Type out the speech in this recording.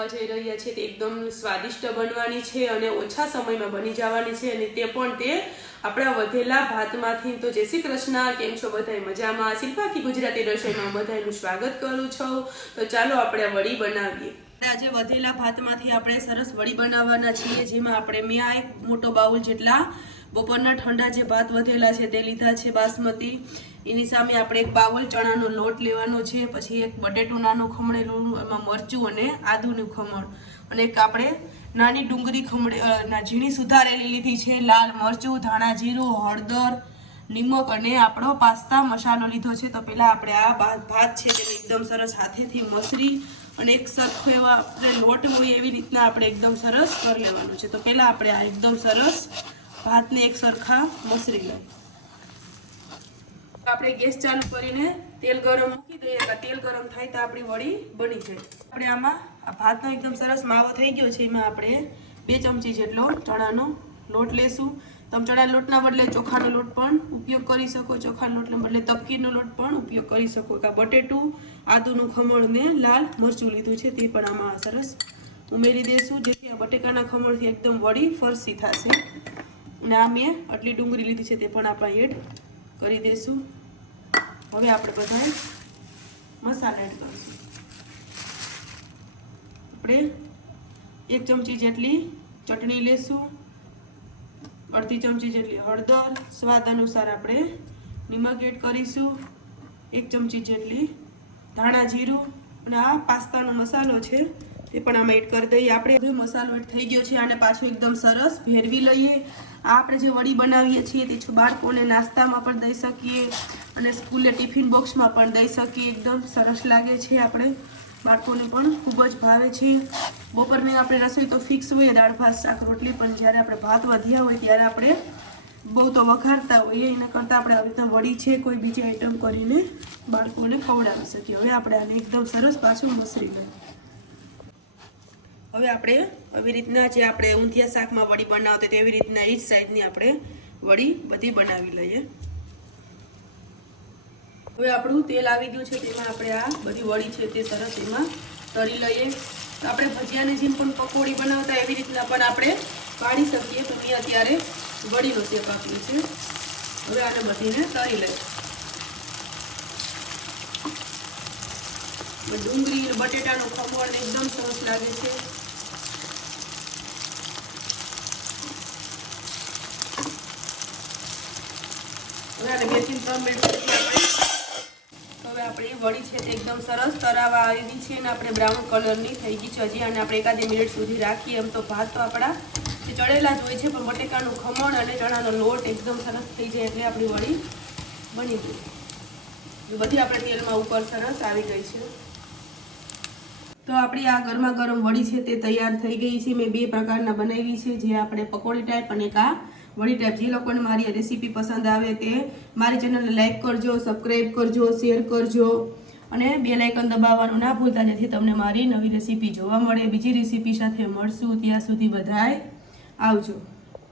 બનાવવા જઈ રહ્યા છીએ તે એકદમ સ્વાદિષ્ટ બનવાની છે અને ઓછા સમયમાં બની જવાની છે અને તે પણ તે આપણા વધેલા ભાતમાંથી। તો જય શ્રી કૃષ્ણ, કેમ છો બધાય? મજામાં? શિલ્પાકી ગુજરાતી રસોઈમાં બધાનું સ્વાગત કરું છું। તો ચાલો આપણે વડી બનાવીએ। આજે વધેલા ભાતમાંથી આપણે સરસ વડી બનાવવાના છીએ, જેમાં આપણે મેં આ એક મોટો બાઉલ જેટલા બપોરના ઠંડા જે ભાત વધેલા છે તે લીધા છે બાસમતી। એની સામે આપણે એક બાઉલ ચણાનો લોટ લેવાનો છે, પછી એક બટેટું નાનું ખમણેલું, એમાં મરચું અને આદુનું ખમણ, અને એક આપણે નાની ડુંગળી ઝીણી સુધારેલી લીધી છે, લાલ મરચું, ધાણા જીરું, હળદર, નિમક અને આપણો પાસ્તા મસાલો લીધો છે। તો પહેલાં આપણે આ ભાત છે તેને એકદમ સરસ હાથેથી મસરી અને એક સરખો એવા આપણે લોટ હોય એવી રીતના આપણે એકદમ સરસ કરી લેવાનું છે। તો પહેલાં આપણે આ એકદમ સરસ ભાતને એક સરખા મસરી લઈએ। આપણે ગેસ ચાલુ કરીને તેલ ગરમ મૂકી દઈએ। તેલ ગરમ થાય તો આપણી વડી બની જાય। આપણે આમાં આ ભાતનો એકદમ સરસ માવો થઈ ગયો છે, એમાં આપણે 2 ચમચી જેટલો ચણાનો લોટ લેશું। તમે ચણાના લોટના બદલે ચોખાનો લોટ પણ ઉપયોગ કરી શકો, ચોખાના લોટના બદલે તપકીરનો લોટ પણ ઉપયોગ કરી શકો। કે બટેટું, આદુનું ખમણ ને લાલ મરચું લીધું છે તે પણ આમાં સરસ ઉમેરી દઈશું, જેથી આ બટેકાના ખમણથી એકદમ વડી ફરસી થશે। અને આ મેં આટલી ડુંગળી લીધી છે તે પણ આપણે એડ કરી દઈશું। હવે આપણે બધા મસાલા એડ કરીશું। આપણે 1 ચમચી જેટલી ચટણી લેશું, અડધી ચમચી જેટલી હળદર, સ્વાદ અનુસાર આપણે નિમક એડ કરીશું, 1 ચમચી જેટલી ધાણા જીરું, અને આ પાસ્તાનો મસાલો છે તે પણ આમાં એડ કરી દઈએ। આપણે મસાલો એડ થઈ ગયો છે, આને પાછું એકદમ સરસ ભેરવી લઈએ। આ આપણે જે વડી બનાવીએ છીએ તે બાળકોને નાસ્તામાં પણ દઈ શકીએ અને સ્કૂલે ટિફિન બોક્સમાં પણ દઈ શકીએ। એકદમ સરસ લાગે છે, આપણે બાળકોને પણ ખૂબ જ ભાવે છે। બપોરની આપણે રસોઈ તો ફિક્સ હોય, દાળ ભાત શાક રોટલી, પણ જ્યારે આપણે ભાત વધ્યા હોય ત્યારે આપણે બહુ તો વઘારતા હોઈએ, એના કરતાં આપણે આવી રીતના વડી છે કોઈ બીજી આઈટમ કરીને બાળકોને ખવડાવી શકીએ। હવે આપણે આને એકદમ સરસ પાછું મસરી લઈએ। હવે આપણે આવી રીતના જે આપણે ઊંધિયા શાકમાં વડી બનાવતા તેવી રીતના એ જ સાઈઝની આપણે વડી બધી બનાવી લઈએ। હવે આપણું તેલ આવી ગયું છે, તેમાં આપણે આ બધી વડી છે તે સરસ એમાં તળી લઈએ। તો આપણે ભજીયાની જેમ પણ પકોડી બનાવતા એવી રીતના પણ આપણે પાડી શકીએ। તો મેં અત્યારે વડીનો શેપ આપ્યો છે। હવે આને બધીને તળી લઈએ। ડુંગળી અને બટેટાનું ખમણ એકદમ સરસ લાગે છે। હવે આને 2 થી 3 મિનિટ સુધી આપણે હવે આપણી વડી છે તે એકદમ સરસ તરાવા આવી છે અને આપણે બ્રાઉન કલરની થઈ ગઈ છે। હજી આને આપણે 1 મિનિટ સુધી રાખીએ। એમ તો ભાત તો આપણા જે ચડેલા જ હોય છે, પણ બટેકાનું ખમણ અને ચણાનો લોટ એકદમ સરસ થઈ જાય એટલે આપણી વડી બની ગઈ। બધી આપણે તેલમાં ઉપર સરસ આવી ગઈ છે। તો આપણી આ ગરમા ગરમ વડી છે તે તૈયાર થઈ ગઈ છે। મેં 2 પ્રકારના બનાવી છે, જે આપણે પકોડી ટાઈપ અને એક આ વડી ટાઈપ। જે લોકોને મારી રેસીપી પસંદ આવે તે મારી ચેનલને લાઈક કરજો, સબસ્ક્રાઈબ કરજો, શેર કરજો અને બેલ આઇકન દબાવવાનું ના ભૂલતા, જેથી તમને મારી નવી રેસીપી જોવા મળે। બીજી રેસીપી સાથે મળશું, ત્યાં સુધી બધાય આવજો।